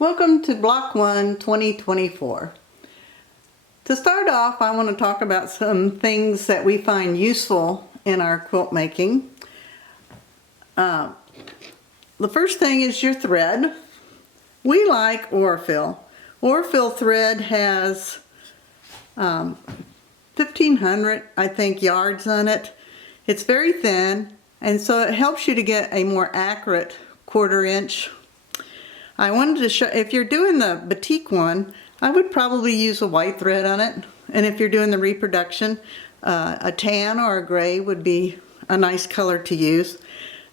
Welcome to Block 1 2024. To start off, I want to talk about some things that we find useful in our quilt making. The first thing is your thread. We like Orfil. Orfil thread has 1,500, I think, yards on it. It's very thin, and so it helps you to get a more accurate 1/4 inch. I wanted to show, if you're doing the batik one, I would probably use a white thread on it. And if you're doing the reproduction, a tan or a gray would be a nice color to use.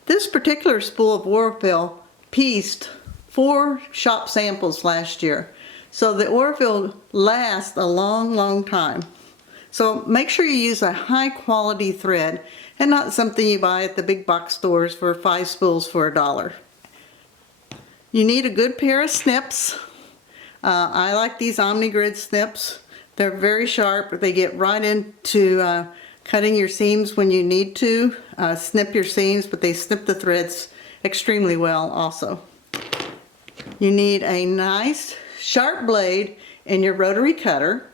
This particular spool of Orfil pieced 4 shop samples last year. So the Orfil lasts a long time. So make sure you use a high quality thread and not something you buy at the big box stores for 5 spools for $1. You need a good pair of snips. I like these OmniGrid snips. They're very sharp. They get right into cutting your seams when you need to. Snip your seams, but they snip the threads extremely well also. You need a nice sharp blade in your rotary cutter.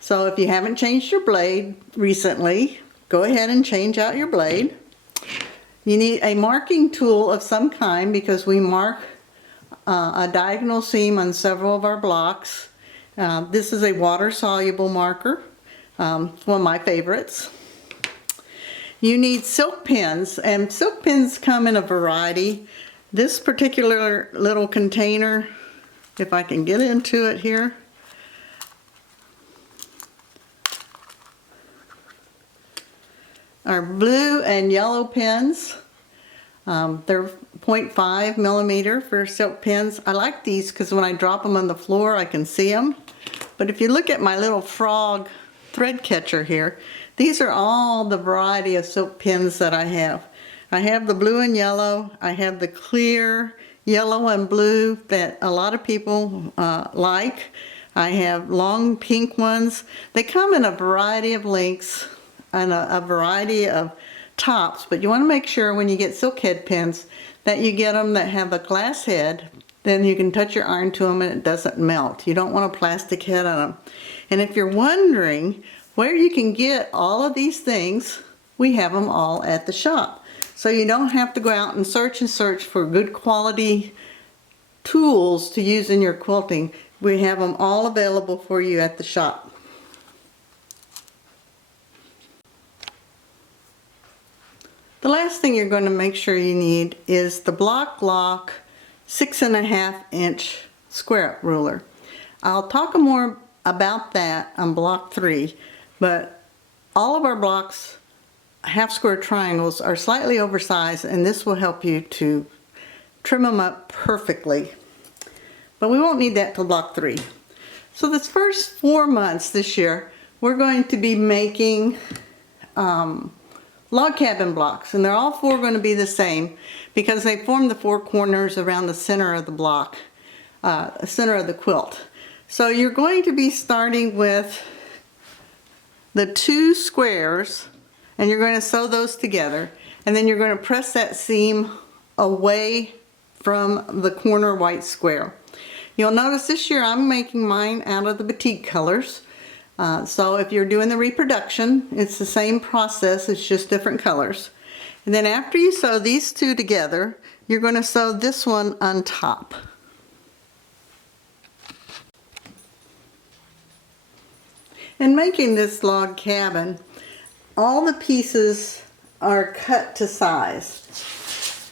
So if you haven't changed your blade recently, go ahead and change out your blade. You need a marking tool of some kind because we mark a diagonal seam on several of our blocks. This is a water-soluble marker. It's one of my favorites. You need silk pins, and silk pins come in a variety. This particular little container, if I can get into it here, are blue and yellow pins. They're 0.5 millimeter for silk pins. I like these because when I drop them on the floor I can see them. But if you look at my little frog thread catcher here, these are all the variety of silk pins that I have. I have the blue and yellow. I have the clear yellow and blue that a lot of people like. I have long pink ones. They come in a variety of lengths and a variety of tops, but you want to make sure when you get silk head pins that you get them that have a glass head. Then you can touch your iron to them and it doesn't melt. You don't want a plastic head on them. And if you're wondering where you can get all of these things, we have them all at the shop. So you don't have to go out and search for good quality tools to use in your quilting. We have them all available for you at the shop. The last thing you're going to make sure you need is the Block Lock 6.5 inch square up ruler. I'll talk more about that on Block 3, but all of our blocks, half square triangles, are slightly oversized, and this will help you to trim them up perfectly. But we won't need that till Block 3. So this first 4 months this year, we're going to be making log cabin blocks, and they're all 4 going to be the same because they form the 4 corners around the center of the block, center of the quilt. So you're going to be starting with the 2 squares, and you're going to sew those together, and then you're going to press that seam away from the corner white square. You'll notice this year I'm making mine out of the batik colors. So if you're doing the reproduction, it's the same process, it's just different colors. And then after you sew these 2 together, you're going to sew this one on top. In making this log cabin, all the pieces are cut to size.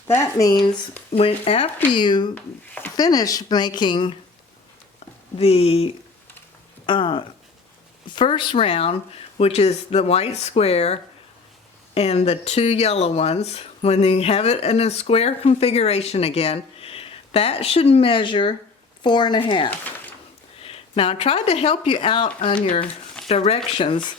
That means after you finish making the first round, which is the white square and the 2 yellow ones, when you have it in a square configuration again, that should measure 4.5. Now I tried to help you out on your directions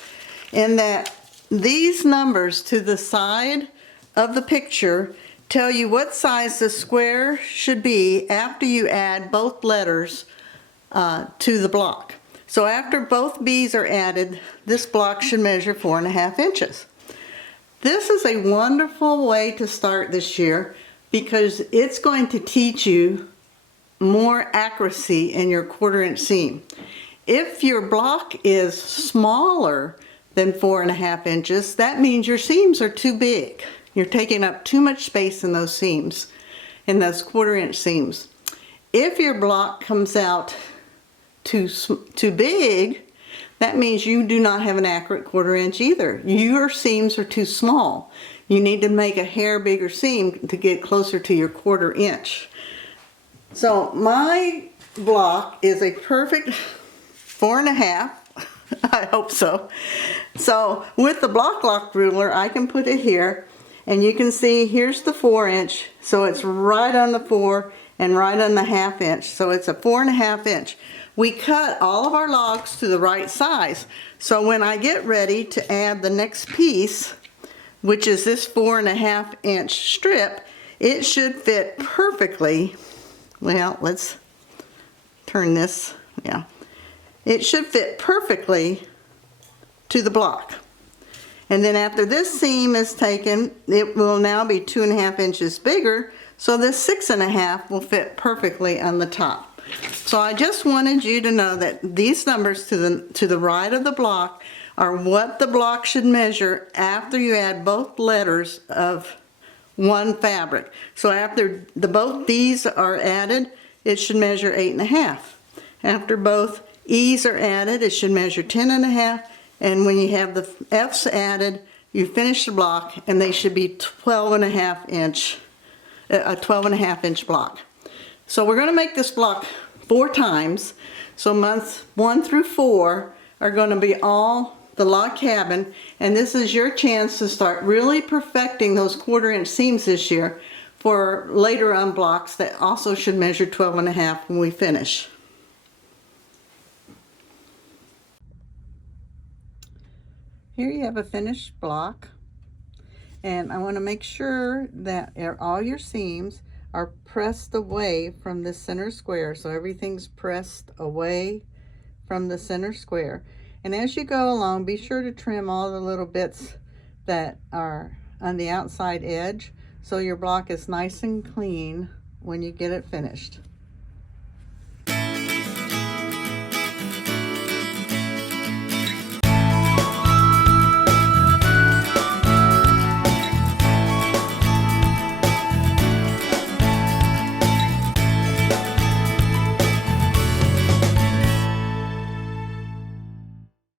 in that these numbers to the side of the picture tell you what size the square should be after you add both letters to the block. So after both B's are added, this block should measure 4.5 inches. This is a wonderful way to start this year because it's going to teach you more accuracy in your 1/4 inch seam. If your block is smaller than 4.5 inches, that means your seams are too big. You're taking up too much space in those seams, in those 1/4 inch seams. If your block comes out too big, that means you do not have an accurate 1/4 inch either. Your seams are too small. You need to make a hair bigger seam to get closer to your 1/4 inch. So my block is a perfect 4.5. I hope so. So with the block lock ruler, I can put it here, and you can see here's the 4 inch, so it's right on the 4 and right on the 1/2 inch, so it's a 4.5 inch. We cut all of our logs to the right size, so when I get ready to add the next piece, which is this 4.5 inch strip, it should fit perfectly. Well, let's turn this, yeah. It should fit perfectly to the block. And then after this seam is taken, it will now be 2.5 inches bigger, so this 6.5 will fit perfectly on the top. So I just wanted you to know that these numbers to the right of the block are what the block should measure after you add both letters of one fabric. So after both these are added, it should measure 8.5. After both E's are added, it should measure 10.5. And when you have the F's added, you finish the block, and they should be 12.5 inch, a 12.5 inch block. So we're going to make this block 4 times. So months 1 through 4 are going to be all the log cabin, and this is your chance to start really perfecting those 1/4 inch seams this year for later on blocks that also should measure 12.5 when we finish. Here you have a finished block, and I want to make sure that all your seams are pressed away from the center square, so everything's pressed away from the center square. And as you go along, be sure to trim all the little bits that are on the outside edge so your block is nice and clean when you get it finished.